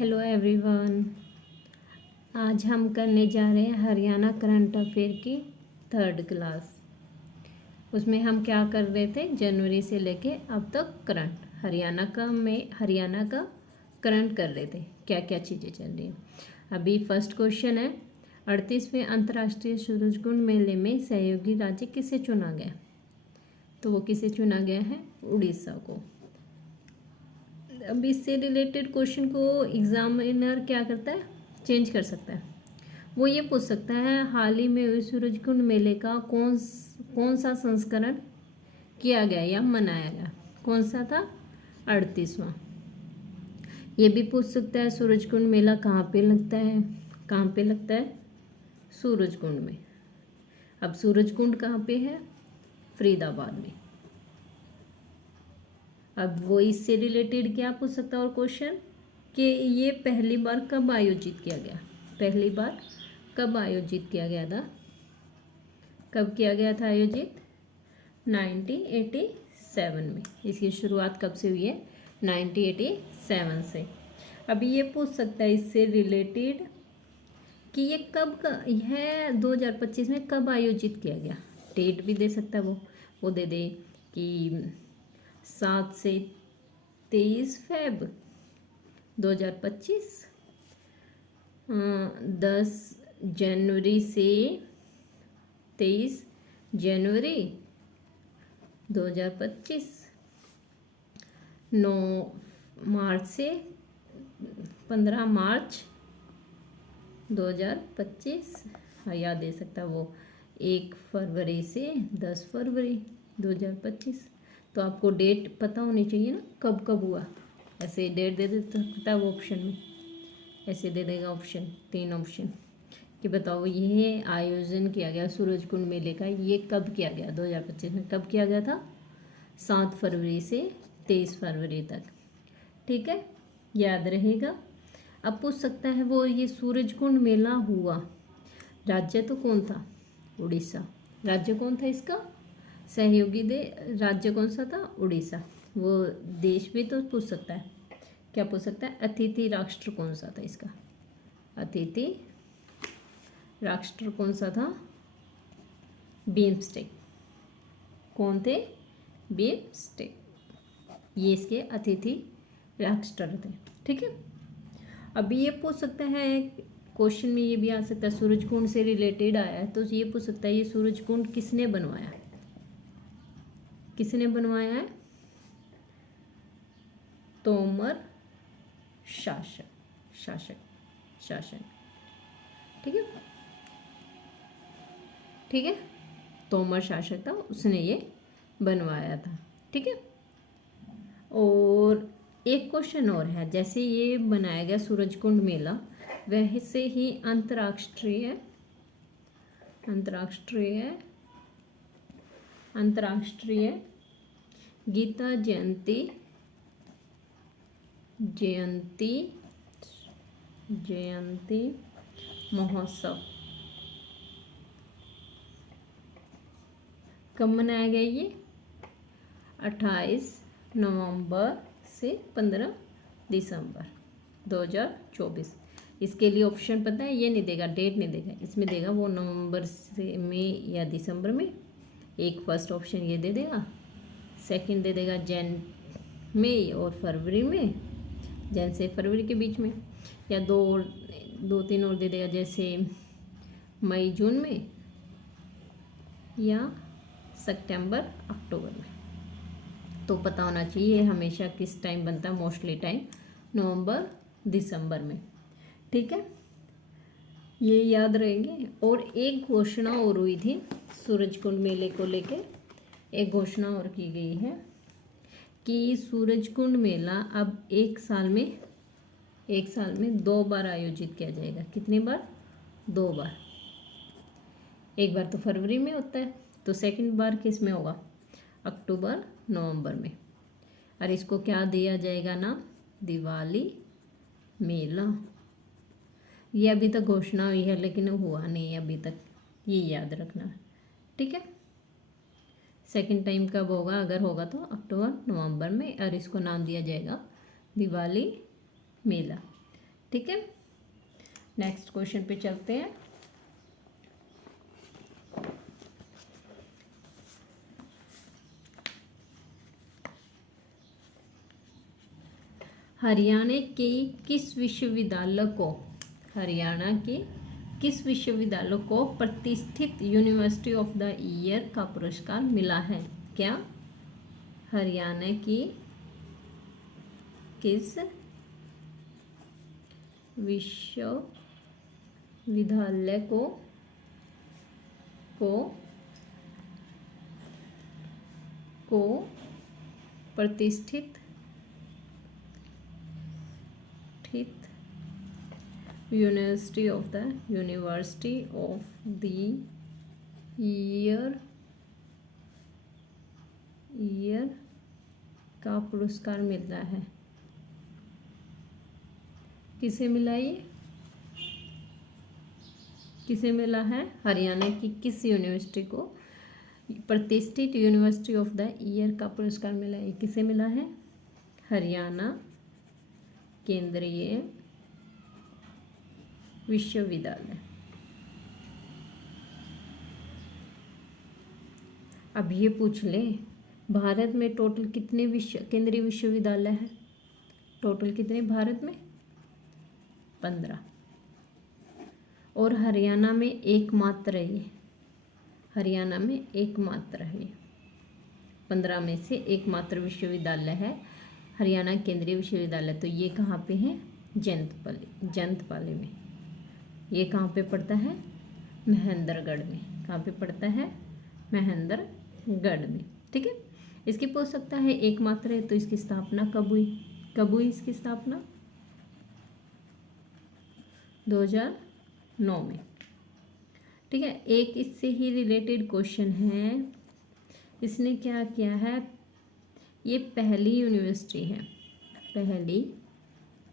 Hello everyone. आज हम करने जा रहे हैं हरियाणा करंट अफेयर की 3rd क्लास। उसमें हम क्या कर रहे थे, जनवरी से लेके अब तक करंट हरियाणा का करंट कर रहे थे, क्या क्या चीज़ें चल रही हैं। अभी फर्स्ट क्वेश्चन है, 38वें अंतर्राष्ट्रीय सूरजकुंड मेले में सहयोगी राज्य किसे चुना गया? तो वो किसे चुना गया है? उड़ीसा को। अब इससे रिलेटेड क्वेश्चन को एग्जामिनर क्या करता है, चेंज कर सकता है। वो ये पूछ सकता है हाल ही में हुए सूरजकुंड मेले का कौन सा संस्करण किया गया या मनाया गया, कौन सा था? 38वां। ये भी पूछ सकता है सूरजकुंड मेला कहाँ पे लगता है? कहाँ पे लगता है? सूरजकुंड में। अब सूरजकुंड कहाँ पे है? फरीदाबाद में। अब वो इससे रिलेटेड क्या पूछ सकता है और क्वेश्चन कि ये पहली बार कब आयोजित किया गया? पहली बार कब आयोजित किया गया था? कब किया गया था आयोजित? 1987 में। इसकी शुरुआत कब से हुई है? 1987 से। अभी ये पूछ सकता है इससे रिलेटेड कि ये कब का है, 2025 में कब आयोजित किया गया। डेट भी दे सकता है वो दे दे कि 7 से 23 फेब 2025, 10 जनवरी से 23 जनवरी 2025, 9 मार्च से 15 मार्च 2025, या दे सकता है वो 1 फरवरी से 10 फरवरी 2025। तो आपको डेट पता होनी चाहिए ना, कब कब हुआ। ऐसे डेट दे देता है वो ऑप्शन में, ऐसे दे देगा ऑप्शन, 3 ऑप्शन कि बताओ ये आयोजन किया गया सूरजकुंड मेले का, ये कब किया गया? 2025 में कब किया गया था? 7 फरवरी से 23 फरवरी तक। ठीक है, याद रहेगा। अब पूछ सकता है वो ये सूरजकुंड मेला हुआ, राज्य तो कौन था? उड़ीसा। राज्य कौन था इसका? सहयोगी राज्य कौन सा था? उड़ीसा। वो देश भी तो पूछ सकता है, क्या पूछ सकता है? अतिथि राष्ट्र कौन सा था इसका? अतिथि राष्ट्र कौन सा था? बिम्स्टेक। कौन थे? बिम्स्टेक, ये इसके अतिथि राष्ट्र थे। ठीक है, अभी ये पूछ सकता है क्वेश्चन में, ये भी आ सकता है सूरजकुंड से रिलेटेड आया है तो ये पूछ सकता है ये सूरजकुंड किसने बनवाया? किसने बनवाया है? तोमर शासक। ठीक है, ठीक है, तोमर शासक था, उसने ये बनवाया था। ठीक है, और एक क्वेश्चन और है, जैसे ये बनाया गया सूरजकुंड मेला, वैसे ही अंतर्राष्ट्रीय गीता जयंती महोत्सव कब मनाया गया? ये 28 नवंबर से 15 दिसंबर 2024। इसके लिए ऑप्शन पता है, ये नहीं देगा, डेट नहीं देगा, इसमें देगा वो नवंबर से में या दिसंबर में। एक फर्स्ट ऑप्शन ये दे देगा, सेकंड दे देगा जैन में और फरवरी में, जैन से फरवरी के बीच में, या दो तीन और दे देगा, जैसे मई जून में या सितंबर अक्टूबर में। तो पता होना चाहिए हमेशा किस टाइम बनता है, मोस्टली टाइम नवंबर दिसंबर में। ठीक है, ये याद रहेंगे। और एक घोषणा और हुई थी सूरजकुंड मेले को लेके, एक घोषणा और की गई है कि सूरजकुंड मेला अब एक साल में 2 बार आयोजित किया जाएगा। कितनी बार? 2 बार। एक बार तो फरवरी में होता है, तो सेकंड बार किस में होगा? अक्टूबर नवंबर में। और इसको क्या दिया जाएगा नाम? दिवाली मेला। ये अभी तक घोषणा हुई है लेकिन हुआ नहीं अभी तक, ये याद रखना। ठीक है, सेकंड टाइम कब होगा? अगर होगा तो अक्टूबर नवंबर में, और इसको नाम दिया जाएगा दिवाली मेला। ठीक है, नेक्स्ट क्वेश्चन पे चलते हैं। हरियाणा के किस विश्वविद्यालय को प्रतिष्ठित यूनिवर्सिटी ऑफ द ईयर का पुरस्कार मिला है? क्या हरियाणा की किस विश्वविद्यालय को प्रतिष्ठित यूनिवर्सिटी ऑफ द ईयर का पुरस्कार मिलता है? किसे मिला ये? किसे मिला है? हरियाणा की किस यूनिवर्सिटी को प्रतिष्ठित यूनिवर्सिटी ऑफ द ईयर का पुरस्कार मिला है? किसे मिला है? हरियाणा केंद्रीय विश्वविद्यालय। अब ये पूछ ले, भारत में टोटल कितने केंद्रीय विश्वविद्यालय हैं? टोटल कितने भारत में? 15। और हरियाणा में एकमात्र है ये। हरियाणा में एकमात्र है। 15 में से एकमात्र विश्वविद्यालय है हरियाणा केंद्रीय विश्वविद्यालय। तो ये कहाँ पे है? जंतपाली में। ये कहाँ पे पड़ता है? महेंद्रगढ़ में। कहाँ पे पड़ता है? महेंद्रगढ़ में। ठीक है, इसकी पूछ सकता है एकमात्र है तो इसकी स्थापना कब हुई? कब हुई इसकी स्थापना? 2009 में। ठीक है, एक इससे ही रिलेटेड क्वेश्चन है। इसने क्या किया है? ये पहली यूनिवर्सिटी है, पहली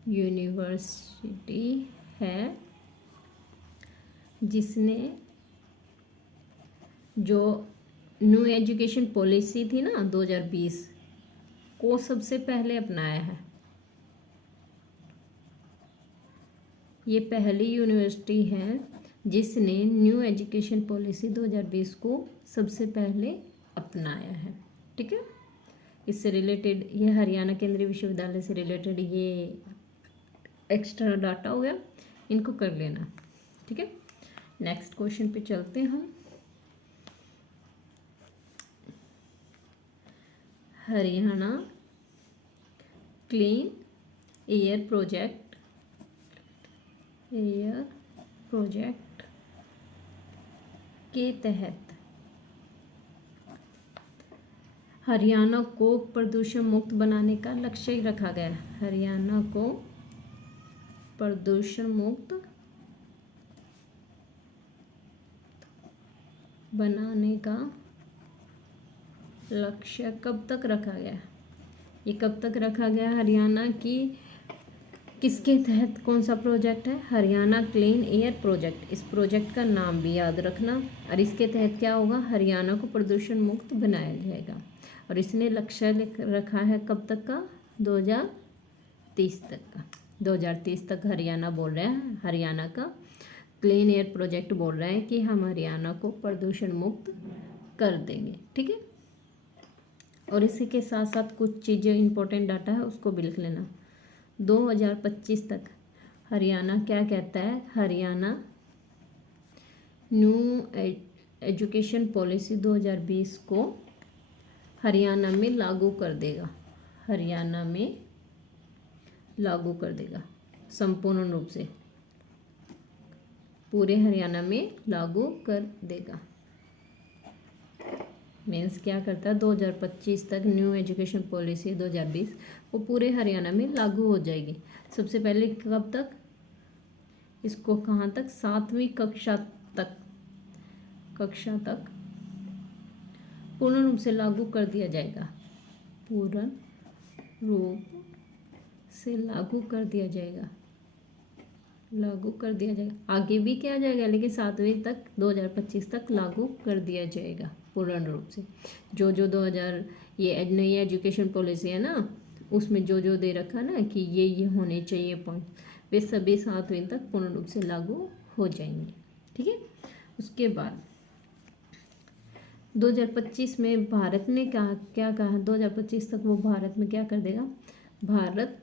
यूनिवर्सिटी है जिसने जो न्यू एजुकेशन पॉलिसी थी ना 2020 को सबसे पहले अपनाया है। ये पहली यूनिवर्सिटी है जिसने न्यू एजुकेशन पॉलिसी 2020 को सबसे पहले अपनाया है। ठीक है, इससे रिलेटेड ये हरियाणा केंद्रीय विश्वविद्यालय से रिलेटेड ये एक्स्ट्रा डाटा हो गया, इनको कर लेना। ठीक है, नेक्स्ट क्वेश्चन पे चलते हैं हम। हरियाणा क्लीन एयर प्रोजेक्ट के तहत हरियाणा को प्रदूषण मुक्त बनाने का लक्ष्य रखा गया है। हरियाणा को प्रदूषण मुक्त बनाने का लक्ष्य कब तक रखा गया? ये कब तक रखा गया? हरियाणा की किसके तहत कौन सा प्रोजेक्ट है? Haryana clean air project. इस प्रोजेक्ट का नाम भी याद रखना। और इसके तहत क्या होगा? हरियाणा को प्रदूषण मुक्त बनाया जाएगा। और इसने लक्ष्य रखा है कब तक का? 2030 तक का। 2030 तक हरियाणा बोल रहे हैं, हरियाणा का क्लीन एयर प्रोजेक्ट बोल रहे हैं कि हम हरियाणा को प्रदूषण मुक्त कर देंगे। ठीक है, और इसी के साथ साथ कुछ चीज़ें इंपॉर्टेंट डाटा है उसको भी लिख लेना। 2025 तक हरियाणा क्या कहता है? हरियाणा न्यू एजुकेशन पॉलिसी 2020 को हरियाणा में लागू कर देगा। हरियाणा में लागू कर देगा संपूर्ण रूप से, पूरे हरियाणा में लागू कर देगा। मीन्स क्या करता है? 2025 तक न्यू एजुकेशन पॉलिसी 2020 वो पूरे हरियाणा में लागू हो जाएगी। सबसे पहले कब तक? इसको कहाँ तक? 7वीं कक्षा तक पूर्ण रूप से लागू कर दिया जाएगा। पूर्ण रूप से लागू कर दिया जाएगा। आगे भी किया जाएगा लेकिन 7वीं तक 2025 तक लागू कर दिया जाएगा पूर्ण रूप से। जो 2000 ये नई एजुकेशन पॉलिसी है ना उसमें जो जो दे रखा ना कि ये होने चाहिए पॉइंट, वे सभी 7वें तक पूर्ण रूप से लागू हो जाएंगे। ठीक है। उसके बाद 2025 में भारत ने क्या कहा 2025 तक वो भारत में क्या कर देगा, भारत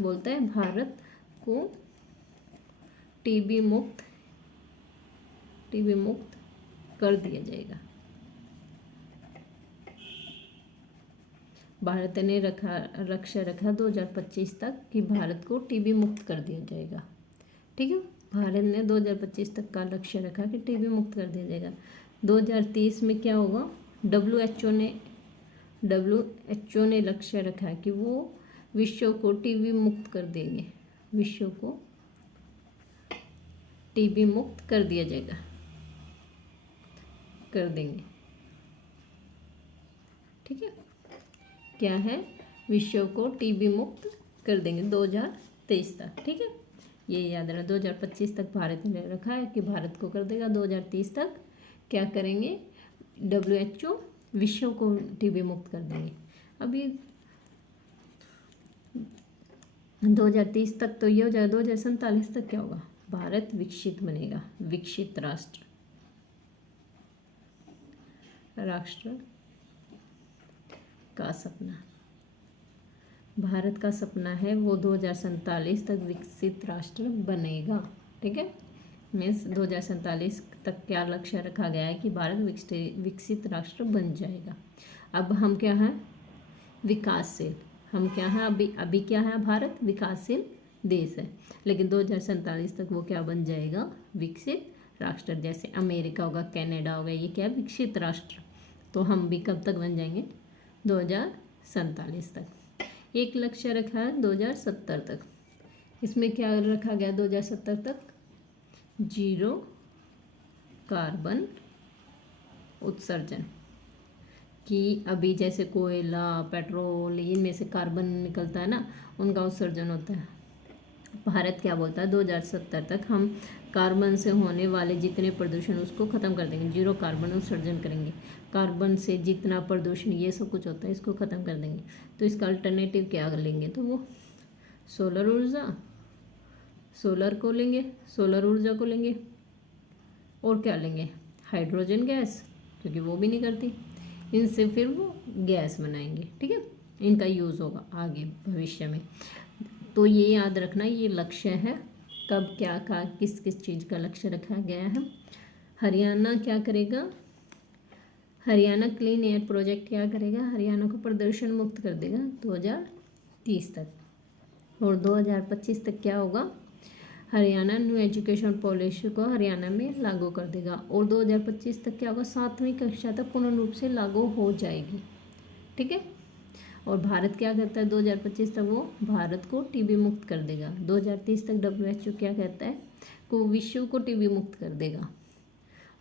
बोलता है भारत को टीबी मुक्त कर दिया जाएगा। भारत ने लक्ष्य रखा 2025 तक कि भारत को टीबी मुक्त कर दिया जाएगा। ठीक है। भारत ने 2025 तक का लक्ष्य रखा कि टीबी मुक्त कर दिया जाएगा। 2030 में क्या होगा, WHO ने लक्ष्य रखा कि वो विश्व को टीबी मुक्त कर देंगे, विश्व को टीबी मुक्त कर दिया जाएगा, कर देंगे। ठीक है। क्या है, विश्व को टीबी मुक्त कर देंगे 2023 तक। ठीक है, ये याद रखना। 2025 तक भारत ने रखा है कि भारत को कर देगा, 2030 तक क्या करेंगे, WHO विश्व को टीबी मुक्त कर देंगे। अभी 2030 तक तो ये हो जाएगा, 2047 तक क्या होगा, भारत विकसित बनेगा, विकसित राष्ट्र का सपना, भारत का सपना है वो 2047 तक विकसित राष्ट्र बनेगा। ठीक है, मीन्स 2047 तक क्या लक्ष्य रखा गया है कि भारत विकसित राष्ट्र बन जाएगा। अब हम क्या हैं, विकासशील, हम क्या हैं, अभी क्या है, भारत विकासशील देश है, लेकिन 2047 तक वो क्या बन जाएगा, विकसित राष्ट्र। जैसे अमेरिका होगा, कनाडा होगा, ये क्या विकसित राष्ट्र। तो हम भी कब तक बन जाएंगे, 2047 तक। एक लक्ष्य रखा है 2070 तक, इसमें क्या रखा गया 2070 तक, 0 कार्बन उत्सर्जन। कि अभी जैसे कोयला, पेट्रोल, इनमें से कार्बन निकलता है ना, उनका उत्सर्जन होता है। भारत क्या बोलता है, 2070 तक हम कार्बन से होने वाले जितने प्रदूषण उसको ख़त्म कर देंगे, 0 कार्बन उत्सर्जन करेंगे। कार्बन से जितना प्रदूषण ये सब कुछ होता है इसको ख़त्म कर देंगे। तो इसका अल्टरनेटिव क्या लेंगे, तो वो सोलर ऊर्जा, सोलर ऊर्जा को लेंगे। और क्या लेंगे, हाइड्रोजन गैस, क्योंकि वो भी नहीं करती, इनसे फिर वो गैस बनाएंगे। ठीक है, इनका यूज़ होगा आगे भविष्य में। तो ये याद रखना, ये लक्ष्य है, कब क्या का किस किस चीज़ का लक्ष्य रखा गया है। हरियाणा क्या करेगा, हरियाणा क्लीन एयर प्रोजेक्ट क्या करेगा, हरियाणा को प्रदूषण मुक्त कर देगा 2030 तक। और 2025 तक क्या होगा, हरियाणा न्यू एजुकेशन पॉलिसी को हरियाणा में लागू कर देगा। और 2025 तक क्या होगा, 7वीं कक्षा तक पूर्ण रूप से लागू हो जाएगी। ठीक है, और भारत क्या करता है, 2025 तक वो भारत को टीबी मुक्त कर देगा। 2030 तक WHO क्या कहता है, को विश्व को टीबी मुक्त कर देगा।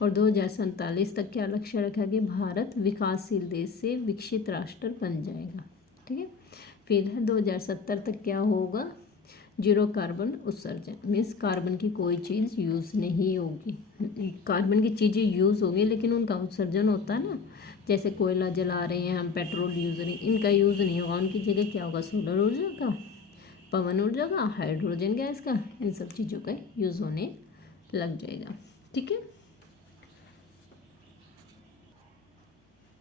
और 2047 तक क्या लक्ष्य रखा गया, भारत विकासशील देश से विकसित राष्ट्र बन जाएगा। ठीक है, फिर 2070 तक क्या होगा, 0 कार्बन उत्सर्जन, मीन्स कार्बन की कोई चीज़ यूज़ नहीं होगी। कार्बन की चीज़ें यूज़ होंगी लेकिन उनका उत्सर्जन होता है ना, जैसे कोयला जला रहे हैं हम, पेट्रोल यूज़ रहे हैं, इनका यूज़ नहीं होगा। उनकी जगह क्या होगा, सोलर ऊर्जा का, पवन ऊर्जा का, हाइड्रोजन गैस का, इन सब चीज़ों का यूज़ होने लग जाएगा। ठीक है,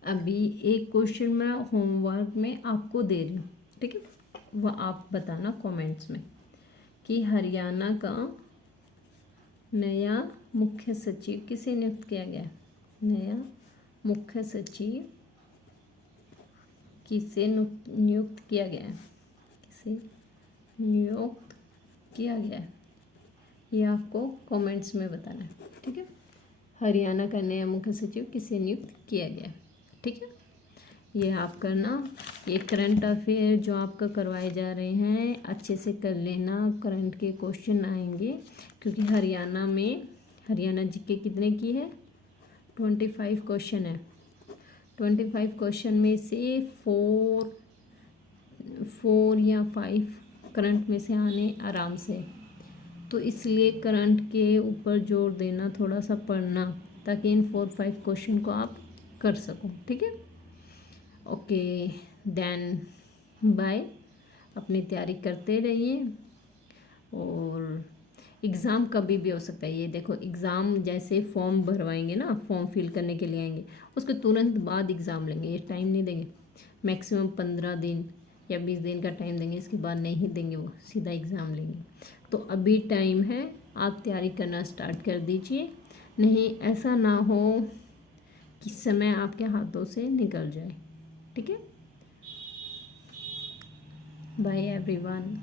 अभी एक क्वेश्चन मैं होमवर्क में आपको दे रही हूँ। ठीक है, वह आप बताना कमेंट्स में कि हरियाणा का नया मुख्य सचिव किसे नियुक्त किया गया है, नया मुख्य सचिव किसे नियुक्त किया गया है, किसे नियुक्त किया गया है, ये आपको कमेंट्स में बताना है। ठीक है, हरियाणा का नया मुख्य सचिव किसे नियुक्त किया गया है। ठीक है, ये आप करना। ये करंट अफेयर जो आपका करवाए जा रहे हैं अच्छे से कर लेना, करंट के क्वेश्चन आएंगे, क्योंकि हरियाणा जीके कितने की है, 25 क्वेश्चन है। 25 क्वेश्चन में से 4 या 5 करंट में से आने आराम से, तो इसलिए करंट के ऊपर जोर देना, थोड़ा सा पढ़ना, ताकि इन 4-5 क्वेश्चन को आप कर सको। ठीक है, ओके देन बाय। अपनी तैयारी करते रहिए। और एग्ज़ाम कभी भी हो सकता है। ये देखो, एग्ज़ाम जैसे फॉर्म भरवाएंगे ना, फॉर्म फिल करने के लिए आएंगे, उसके तुरंत बाद एग्ज़ाम लेंगे। ये टाइम नहीं देंगे, मैक्सिमम 15 दिन या 20 दिन का टाइम देंगे, इसके बाद नहीं देंगे, वो सीधा एग्ज़ाम लेंगे। तो अभी टाइम है, आप तैयारी करना स्टार्ट कर दीजिए। नहीं ऐसा ना हो कि समय आपके हाथों से निकल जाए। ठीक है, बाय एवरीवन।